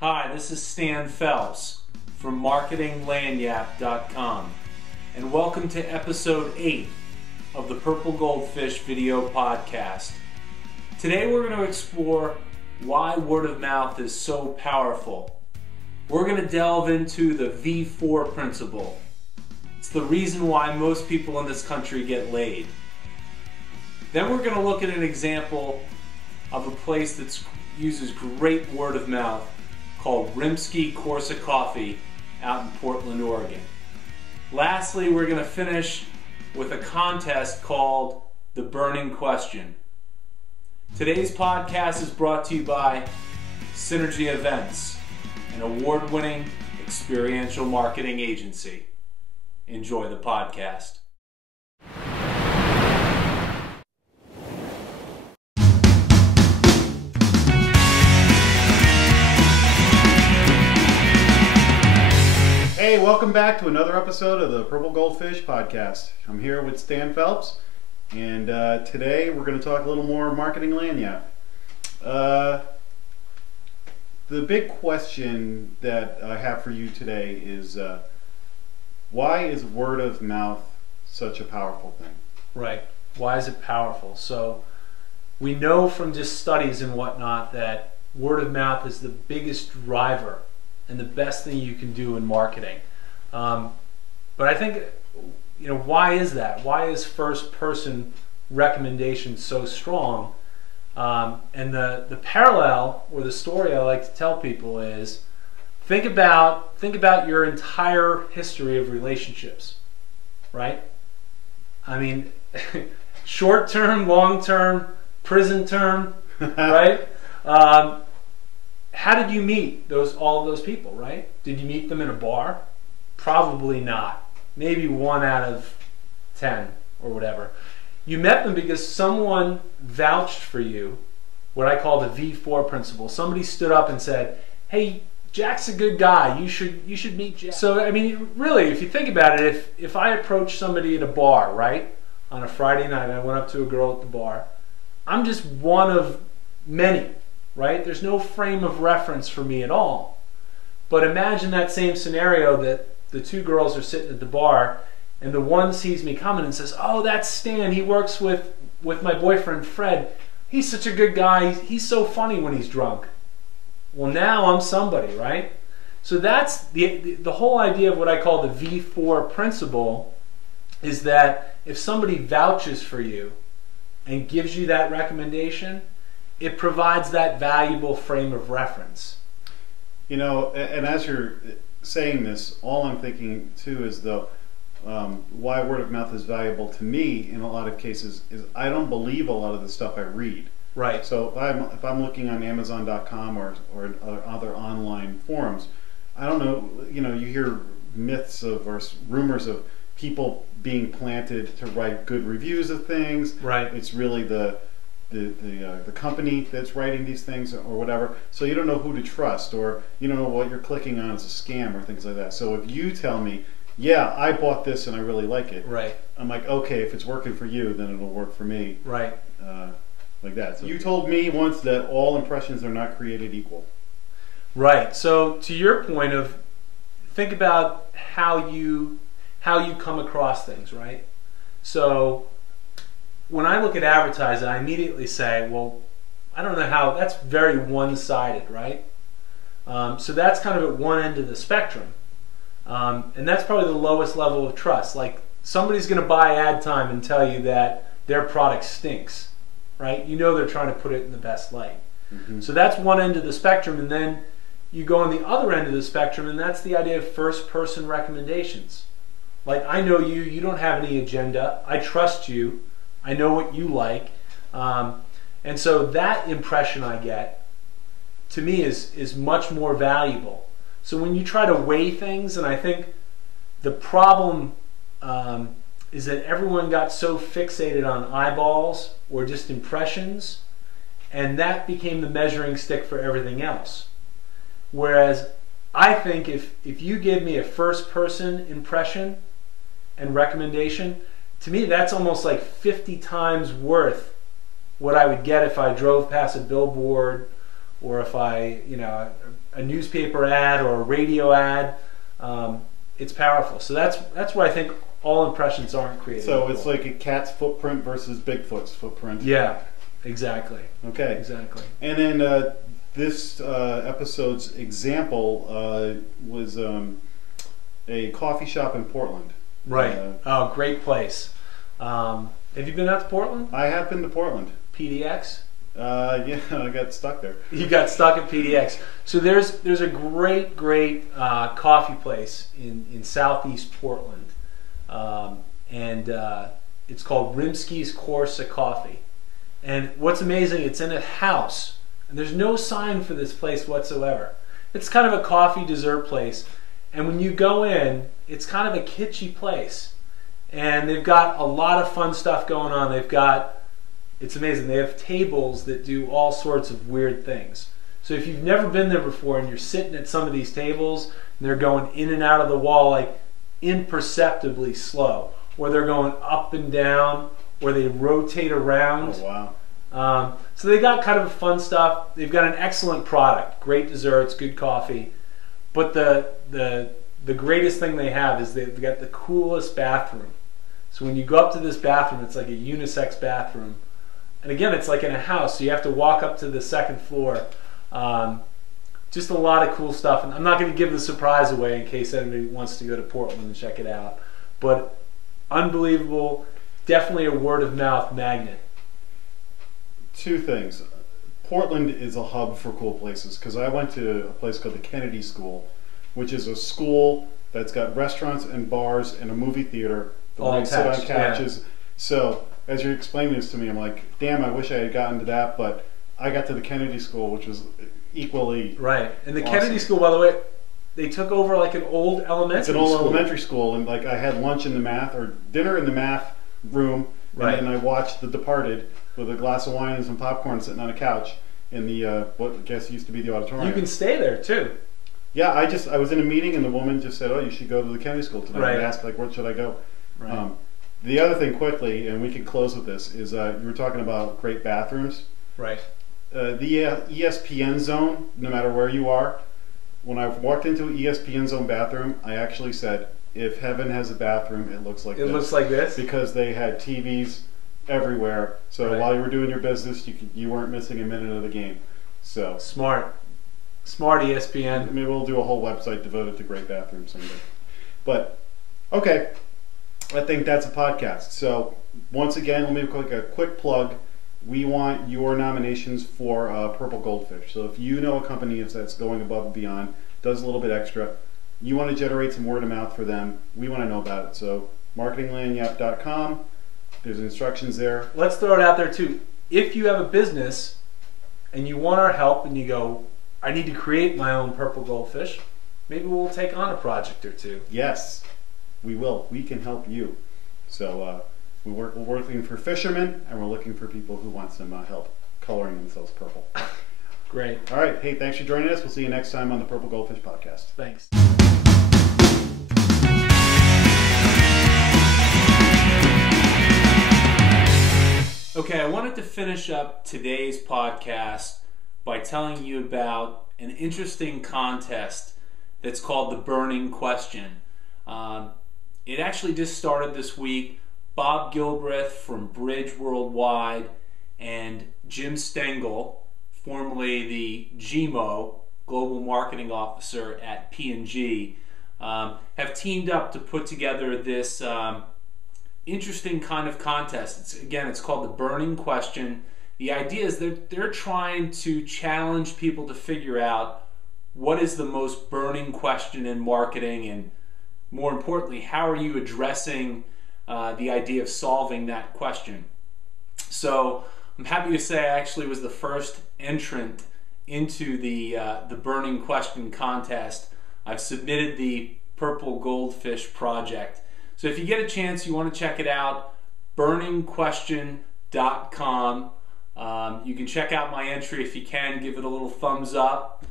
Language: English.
Hi, this is Stan Phelps from marketinglanyap.com, and welcome to episode 8 of the Purple Goldfish video podcast. Today we're going to explore why word of mouth is so powerful. We're going to delve into the V4 principle. It's the reason why most people in this country get laid. Then we're going to look at an example of a place that uses great word of mouth called Rimsky Korsakoffee out in Portland, Oregon. Lastly, we're going to finish with a contest called The Burning Question. Today's podcast is brought to you by Synergy Events, an award-winning experiential marketing agency. Enjoy the podcast. Hey, welcome back to another episode of the Purple Goldfish Podcast. I'm here with Stan Phelps, and today we're going to talk a little more marketing lanyap. The big question that I have for you today is why is word of mouth such a powerful thing? Right. Why is it powerful? So we know from just studies and whatnot that word of mouth is the biggest driver and the best thing you can do in marketing. But I think, why is that? Why is first person recommendation so strong? And the parallel or the story I like to tell people is think about your entire history of relationships, right? I mean, short term, long term, prison term, right? How did you meet all of those people, right? Did you meet them in a bar? Probably not. Maybe 1 out of 10 or whatever. You met them because someone vouched for you, what I call the V4 principle. Somebody stood up and said, hey, Jack's a good guy. You should meet Jack. So, I mean, really, if you think about it, if I approach somebody at a bar, right, on a Friday night, I went up to a girl at the bar, I'm just one of many. Right? There's no frame of reference for me at all. But imagine that same scenario that the two girls are sitting at the bar and the one sees me coming and says, oh, that's Stan. He works with my boyfriend Fred. He's such a good guy. He's so funny when he's drunk. Well, now I'm somebody, right? So that's the whole idea of what I call the V4 principle is that if somebody vouches for you and gives you that recommendation, it provides that valuable frame of reference. And as you're saying this, all I'm thinking too is why word of mouth is valuable to me in a lot of cases is I don't believe a lot of the stuff I read. Right. So if I'm looking on Amazon.com or other online forums, I don't know. You hear myths or rumors of people being planted to write good reviews of things. Right. It's really the company that's writing these things or whatever, so you don't know who to trust, or you don't know what you're clicking on is a scam or things like that. So if you tell me, yeah, I bought this and I really like it, right, I'm like, okay, if it's working for you, then it'll work for me, right, like that. So you told me once that all impressions are not created equal. Right. So to your point of think about how you come across things, right? So when I look at advertising, I immediately say, well, I don't know how, that's very one-sided, right? So that's kind of at one end of the spectrum. And that's probably the lowest level of trust. Like somebody's going to buy ad time and tell you that their product stinks, right? You know they're trying to put it in the best light. Mm-hmm. So that's one end of the spectrum, and then you go on the other end of the spectrum, and that's the idea of first-person recommendations. Like, I know you don't have any agenda, I trust you, I know what you like, and so that impression I get, to me, is much more valuable. So when you try to weigh things, and I think the problem is that everyone got so fixated on eyeballs or just impressions, and that became the measuring stick for everything else. Whereas I think if you give me a first-person impression and recommendation, to me that's almost like 50 times worth what I would get if I drove past a billboard, or if I a newspaper ad or a radio ad. It's powerful. So that's where I think all impressions aren't created. So it's like a cat's footprint versus Bigfoot's footprint. Yeah, exactly. Okay. Exactly. And then this episode's example was a coffee shop in Portland. Right. Oh, great place. Have you been out to Portland? I have been to Portland. PDX? Yeah, I got stuck there. You got stuck at PDX. So there's a great coffee place in southeast Portland, and it's called Rimsky Korsakoffee. And what's amazing, it's in a house, and there's no sign for this place whatsoever. It's kind of a coffee dessert place, and when you go in, it's kind of a kitschy place, and they've got a lot of fun stuff going on. It's amazing. They have tables that do all sorts of weird things. So if you've never been there before and you're sitting at some of these tables and they're going in and out of the wall like imperceptibly slow, or they're going up and down, or they rotate around. Oh, wow. So they got kind of fun stuff. They've got an excellent product, great desserts, good coffee. But the greatest thing they have is they've got the coolest bathroom. So when you go up to this bathroom, it's like a unisex bathroom. And again, it's like in a house, so you have to walk up to the second floor. Just a lot of cool stuff. And I'm not going to give the surprise away in case anybody wants to go to Portland and check it out. But unbelievable, definitely a word of mouth magnet. Two things. Portland is a hub for cool places because I went to a place called the Kennedy School, which is a school that's got restaurants and bars and a movie theater. All you sit on attached, couches. yeah. So as you're explaining this to me, I'm like, damn, I wish I had gotten to that, but I got to the Kennedy School, which was equally right. And the awesome. Kennedy School, by the way, they took over like an old elementary It's an old elementary school, and like I had lunch in the math or dinner in the math room, right. And then I watched The Departed with a glass of wine and some popcorn sitting on a couch in the what I guess used to be the auditorium. You can stay there too. Yeah, I was in a meeting and the woman just said, "Oh, you should go to the Kennedy School tonight." Right. I asked like, "Where should I go?" Right. The other thing, quickly, and we can close with this, is you were talking about great bathrooms. Right. The ESPN zone, no matter where you are, when I walked into an ESPN zone bathroom, I actually said, "If heaven has a bathroom, it looks like this." It looks like this? Because they had TVs everywhere, so right. while you were doing your business, you weren't missing a minute of the game. So smart ESPN. Maybe we'll do a whole website devoted to great bathrooms someday. But okay, I think that's a podcast. So once again, let me make a quick plug. We want your nominations for Purple Goldfish. So if you know a company that's going above and beyond, does a little bit extra, you want to generate some word of mouth for them, we want to know about it. So marketinglanyap.com, there's instructions there. Let's throw it out there too. If you have a business and you want our help and you go, I need to create my own Purple Goldfish, maybe we'll take on a project or two. Yes, we will. We can help you. So we're working for fishermen, and we're looking for people who want some help coloring themselves purple. Great. All right. Hey, thanks for joining us. We'll see you next time on the Purple Goldfish Podcast. Thanks. Okay, I wanted to finish up today's podcast by telling you about an interesting contest that's called the Burning Question. It actually just started this week. Bob Gilbreth from Bridge Worldwide and Jim Stengel, formerly the GMO, Global Marketing Officer at P&G, have teamed up to put together this interesting kind of contest. It's called the Burning Question. The idea is that they're trying to challenge people to figure out what is the most burning question in marketing, and more importantly, how are you addressing the idea of solving that question. So I'm happy to say I actually was the first entrant into the Burning Question contest. I've submitted the Purple Goldfish project. So if you get a chance, you want to check it out, burningquestion.com. You can check out my entry if you can, give it a little thumbs up.